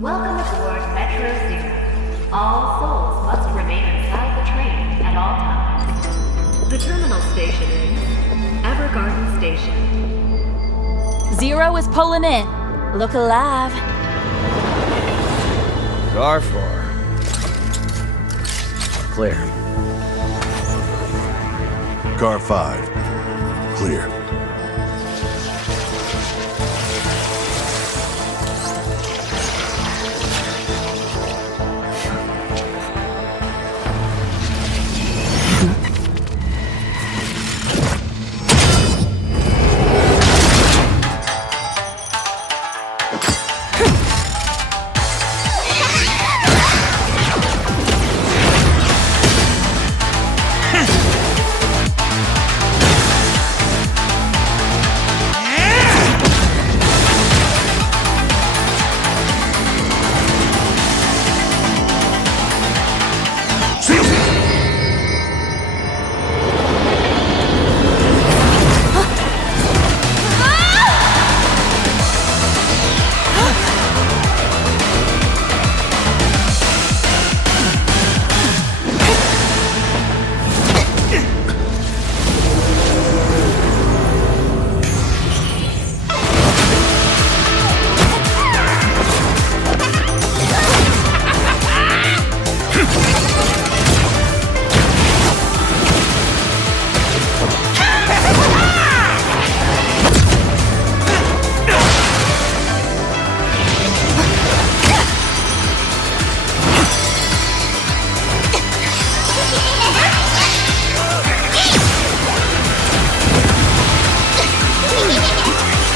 Welcome aboard Metro Zero. All souls must remain inside the train at all times. The terminal station is Evergarden Station. Zero is pulling in. Look alive. Car four. Clear. Car 5. Clear.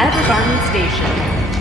Evergarden Station.